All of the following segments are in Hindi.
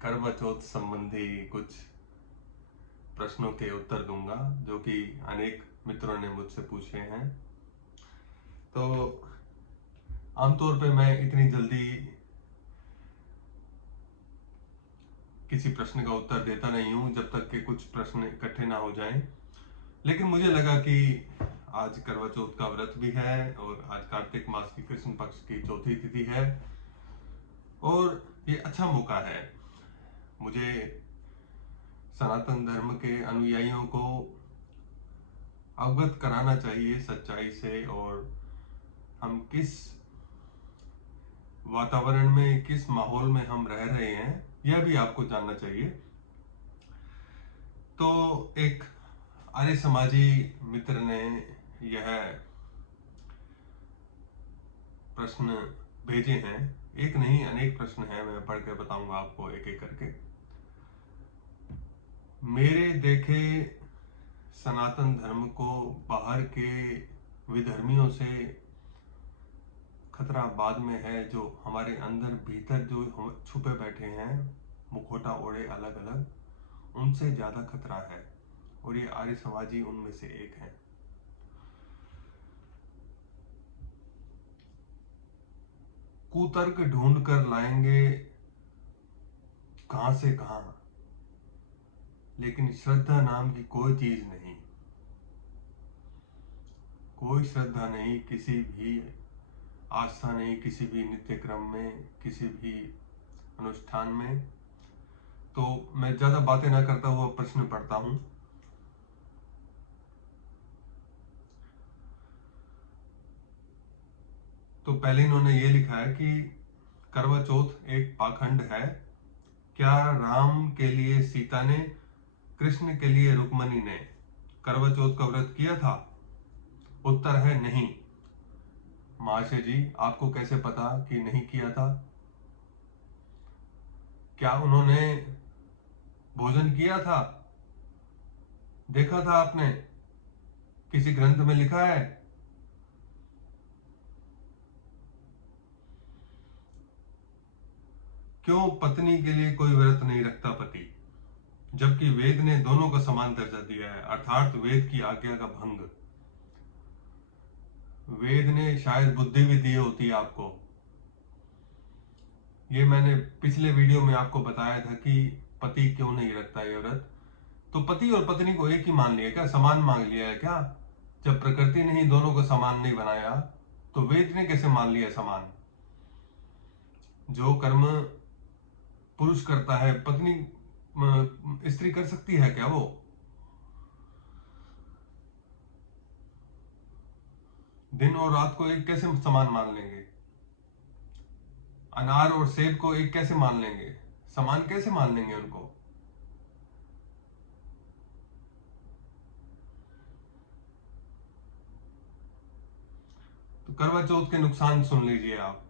करवा चौथ संबंधी कुछ प्रश्नों के उत्तर दूंगा जो कि अनेक मित्रों ने मुझसे पूछे हैं। तो आमतौर पे मैं इतनी जल्दी किसी प्रश्न का उत्तर देता नहीं हूं जब तक कि कुछ प्रश्न इकट्ठे ना हो जाएं। लेकिन मुझे लगा कि आज करवा चौथ का व्रत भी है और आज कार्तिक मास की कृष्ण पक्ष की चौथी तिथि है और ये अच्छा मौका है मुझे सनातन धर्म के अनुयायियों को अवगत कराना चाहिए सच्चाई से और हम किस वातावरण में, किस माहौल में हम रह रहे हैं, यह भी आपको जानना चाहिए। तो एक आर्य समाजी मित्र ने यह प्रश्न भेजे हैं। एक नहीं, अनेक प्रश्न हैं, मैं पढ़ के बताऊंगा आपको एक एक करके। मेरे देखे सनातन धर्म को बाहर के विधर्मियों से खतरा बाद में है। जो हमारे अंदर भीतर जो हम छुपे बैठे हैं, मुखौटा ओढ़े अलग अलग, उनसे ज्यादा खतरा है और ये आर्य समाजी उनमें से एक है। कुतर्क ढूंढ कर लाएंगे कहां से कहां, लेकिन श्रद्धा नाम की कोई चीज नहीं, कोई श्रद्धा नहीं, किसी भी आस्था नहीं, किसी भी नित्य क्रम में, किसी भी अनुष्ठान में। तो मैं ज्यादा बातें ना करता हुआ प्रश्न पढ़ता हूं। तो पहले इन्होंने ये लिखा है कि करवा चौथ एक पाखंड है। क्या राम के लिए सीता ने, कृष्ण के लिए रुक्मणी ने करवा चौथ का व्रत किया था? उत्तर है नहीं। महाशय जी, आपको कैसे पता कि नहीं किया था? क्या उन्होंने भोजन किया था? देखा था आपने? किसी ग्रंथ में लिखा है? क्यों पत्नी के लिए कोई व्रत नहीं रखता पति, जबकि वेद ने दोनों को समान दर्जा दिया है, अर्थात वेद की आज्ञा का भंग। वेद ने शायद बुद्धि भी दी होती है आपको। ये मैंने पिछले वीडियो में आपको बताया था कि पति क्यों नहीं रखता ये व्रत। तो पति और पत्नी को एक ही मान लिया क्या? समान मान लिया है क्या? जब प्रकृति ने ही दोनों को समान नहीं बनाया तो वेद ने कैसे मान लिया समान? जो कर्म पुरुष करता है, पत्नी स्त्री कर सकती है क्या? वो दिन और रात को एक कैसे समान मान लेंगे? अनार और सेब को एक कैसे मान लेंगे? समान कैसे मान लेंगे उनको? तो करवा चौथ के नुकसान सुन लीजिए आप।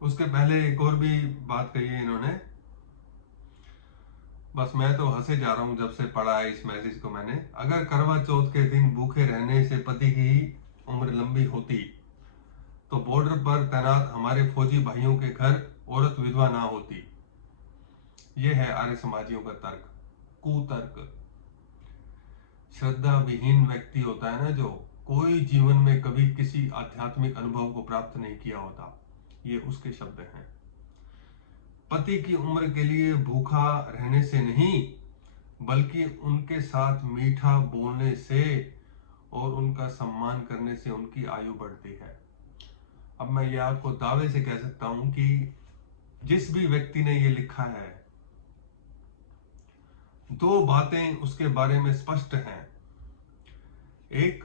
उसके पहले एक और भी बात कही है इन्होंने। बस मैं तो हंसे जा रहा हूं जब से पढ़ा है इस मैसेज को मैंने। अगर करवा चौथ के दिन भूखे रहने से पति की उम्र लंबी होती तो बॉर्डर पर तैनात हमारे फौजी भाइयों के घर औरत विधवा ना होती। यह है आर्य समाजियों का तर्क, कुतर्क। श्रद्धा विहीन व्यक्ति होता है ना, जो कोई जीवन में कभी किसी आध्यात्मिक अनुभव को प्राप्त नहीं किया होता, ये उसके शब्द हैं। पति की उम्र के लिए भूखा रहने से नहीं, बल्कि उनके साथ मीठा बोलने से और उनका सम्मान करने से उनकी आयु बढ़ती है। अब मैं ये आपको दावे से कह सकता हूं कि जिस भी व्यक्ति ने ये लिखा है, दो बातें उसके बारे में स्पष्ट हैं। एक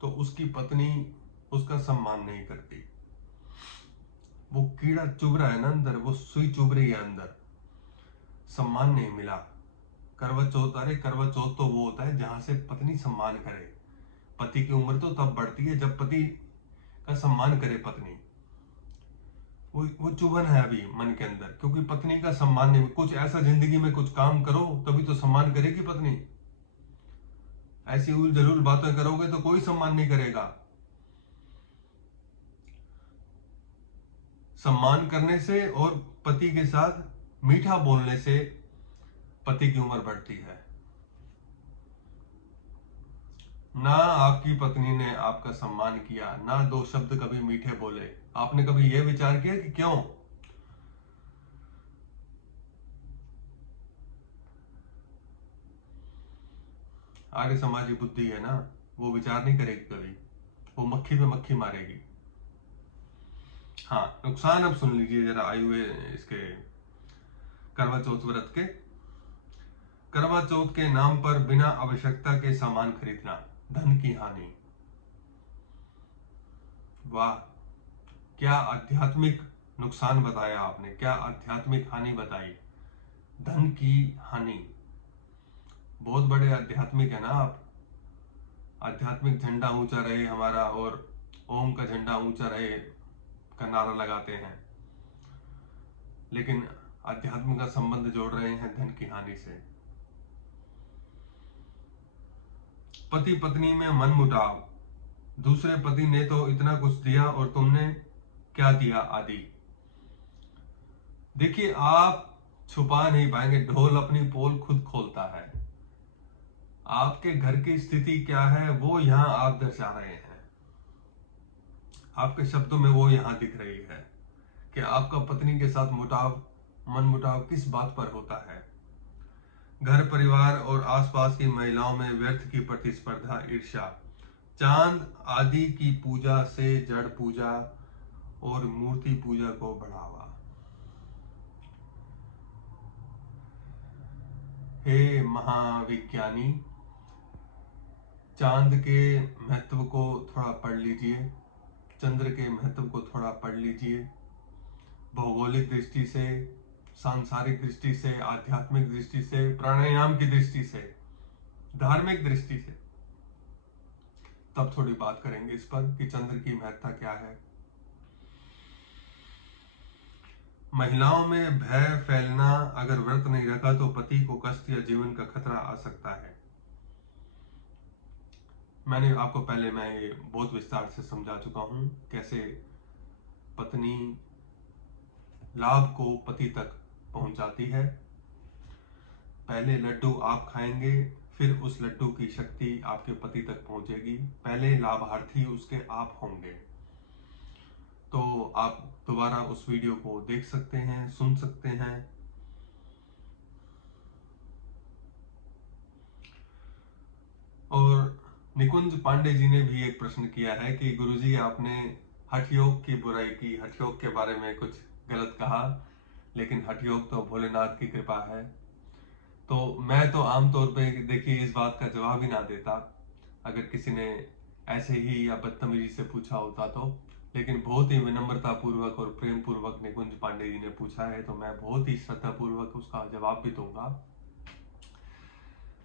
तो उसकी पत्नी उसका सम्मान नहीं करती, वो कीड़ा चुभ रहा है ना अंदर, वो सुई चुभ रही है अंदर, सम्मान नहीं मिला। करवा चौथ, अरे करवा चौथ तो वो होता है जहां से पत्नी सम्मान करे। पति की उम्र तो तब बढ़ती है जब पति का सम्मान करे पत्नी। वो चुभन है अभी मन के अंदर, क्योंकि पत्नी का सम्मान नहीं। कुछ ऐसा जिंदगी में कुछ काम करो तभी तो सम्मान करेगी पत्नी। ऐसी उल जलूल बातें करोगे तो कोई सम्मान नहीं करेगा। सम्मान करने से और पति के साथ मीठा बोलने से पति की उम्र बढ़ती है। ना आपकी पत्नी ने आपका सम्मान किया, ना दो शब्द कभी मीठे बोले, आपने कभी यह विचार किया कि क्यों? आर्य समाज की बुद्धि है ना, वो विचार नहीं करेगी कभी, वो मक्खी पे मक्खी मारेगी। हाँ, नुकसान अब सुन लीजिए जरा आए हुए इसके करवा चौथ व्रत के। करवा चौथ के नाम पर बिना आवश्यकता के सामान खरीदना, धन की हानि। वाह, क्या आध्यात्मिक नुकसान बताया आपने, क्या आध्यात्मिक हानि बताई। धन की हानि, बहुत बड़े आध्यात्मिक है ना आप। आध्यात्मिक झंडा ऊंचा रहे हमारा और ओम का झंडा ऊंचा रहे का नारा लगाते हैं, लेकिन आध्यात्म का संबंध जोड़ रहे हैं धन की हानि से। पति पत्नी में मनमुटाव, दूसरे पति ने तो इतना कुछ दिया और तुमने क्या दिया आदि। देखिए, आप छुपा नहीं पाएंगे, ढोल अपनी पोल खुद खोलता है। आपके घर की स्थिति क्या है वो यहां आप दर्शा रहे हैं, आपके शब्दों में वो यहां दिख रही है कि आपका पत्नी के साथ मुटाव, मन मुटाव किस बात पर होता है। घर परिवार और आसपास की महिलाओं में व्यर्थ की प्रतिस्पर्धा, ईर्ष्या, चांद आदि की पूजा से जड़ पूजा और मूर्ति पूजा को बढ़ावा। हे महाविज्ञानी, चांद के महत्व को थोड़ा पढ़ लीजिए, चंद्र के महत्व को थोड़ा पढ़ लीजिए। भौगोलिक दृष्टि से, सांसारिक दृष्टि से, आध्यात्मिक दृष्टि से, प्राणायाम की दृष्टि से, धार्मिक दृष्टि से, तब थोड़ी बात करेंगे इस पर कि चंद्र की महत्ता क्या है। महिलाओं में भय फैलना, अगर व्रत नहीं रखा तो पति को कष्ट या जीवन का खतरा आ सकता है। मैंने आपको पहले मैं ये बहुत विस्तार से समझा चुका हूं, कैसे पत्नी लाभ को पति तक पहुंचाती है। पहले लड्डू आप खाएंगे, फिर उस लड्डू की शक्ति आपके पति तक पहुंचेगी। पहले लाभार्थी उसके आप होंगे। तो आप दोबारा उस वीडियो को देख सकते हैं, सुन सकते हैं। और निकुंज पांडे जी ने भी एक प्रश्न किया है कि गुरुजी आपने हठ योग की बुराई की, हठ योग के बारे में कुछ गलत कहा, लेकिन हठ योग तो भोलेनाथ की कृपा है। तो मैं तो आमतौर पे देखिए इस बात का जवाब ही ना देता अगर किसी ने ऐसे ही या बदतमीजी से पूछा होता तो, लेकिन बहुत ही विनम्रता पूर्वक और प्रेम पूर्वक निकुंज पांडे जी ने पूछा है, तो मैं बहुत ही श्रद्धा पूर्वक उसका जवाब भी दूंगा।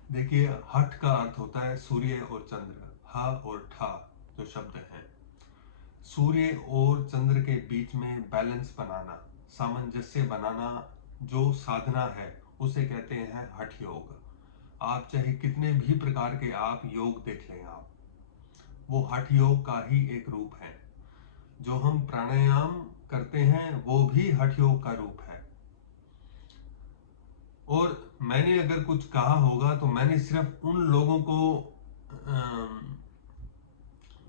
देखिए, हठ का अर्थ होता है सूर्य और चंद्र, ह और ठा जो शब्द हैं। सूर्य और चंद्र के बीच में बैलेंस बनाना, सामंजस्य बनाना, जो साधना है उसे कहते हैं हठ योग। आप चाहे कितने भी प्रकार के आप योग देख लें, आप वो हठ योग का ही एक रूप है। जो हम प्राणायाम करते हैं वो भी हठ योग का रूप है। और मैंने अगर कुछ कहा होगा तो मैंने सिर्फ उन लोगों को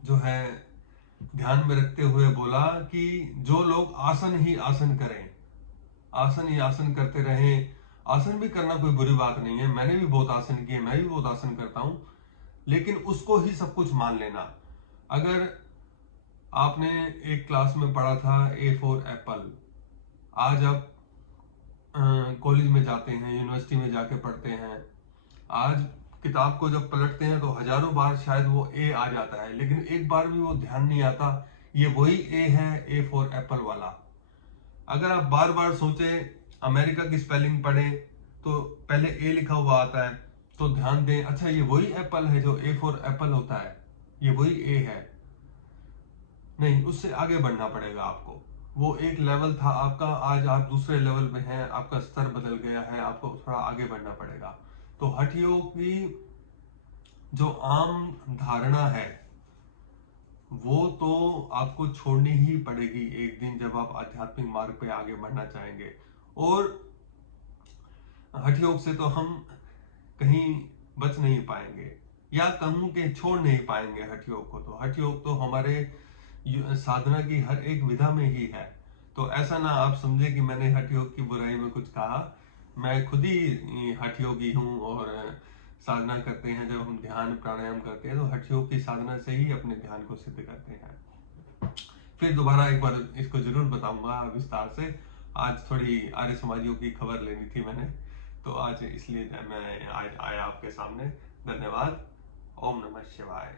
जो है ध्यान में रखते हुए बोला कि जो लोग आसन ही आसन करें, आसन ही आसन करते रहें। आसन भी करना कोई बुरी बात नहीं है, मैंने भी बहुत आसन किए, मैं भी बहुत आसन करता हूं, लेकिन उसको ही सब कुछ मान लेना। अगर आपने एक क्लास में पढ़ा था ए फॉर एप्पल, आज आप कॉलेज में जाते हैं, यूनिवर्सिटी में जाके पढ़ते हैं, आज किताब को जब पलटते हैं तो हजारों बार शायद वो ए आ जाता है, लेकिन एक बार भी वो ध्यान नहीं आता ये वही ए है, ए फॉर एप्पल वाला। अगर आप बार बार सोचे, अमेरिका की स्पेलिंग पढ़े तो पहले ए लिखा हुआ आता है, तो ध्यान दें अच्छा ये वही एप्पल है जो ए फॉर एप्पल होता है, ये वही ए है। नहीं, उससे आगे बढ़ना पड़ेगा आपको। वो एक लेवल था आपका, आज आप दूसरे लेवल में हैं, आपका स्तर बदल गया है, आपको थोड़ा आगे बढ़ना पड़ेगा। तो हठ योग की जो आम धारणा है वो तो आपको छोड़नी ही पड़ेगी एक दिन, जब आप आध्यात्मिक मार्ग पे आगे बढ़ना चाहेंगे। और हठ योग से तो हम कहीं बच नहीं पाएंगे, या कहूं कि छोड़ नहीं पाएंगे हठ योग को। तो हठ योग तो हमारे साधना की हर एक विधा में ही है। तो ऐसा ना आप समझे कि मैंने हठ योग की बुराई में कुछ कहा। मैं खुद ही हठ योगी हूँ, और साधना करते हैं। जब हम ध्यान प्राणायाम करते हैं तो हठ योग की साधना से ही अपने ध्यान को सिद्ध करते हैं। फिर दोबारा एक बार इसको जरूर बताऊंगा विस्तार से। आज थोड़ी आर्य समाजियों की खबर लेनी थी मैंने, तो आज इसलिए मैं आज आया आपके सामने। धन्यवाद। ओम नमः शिवाय।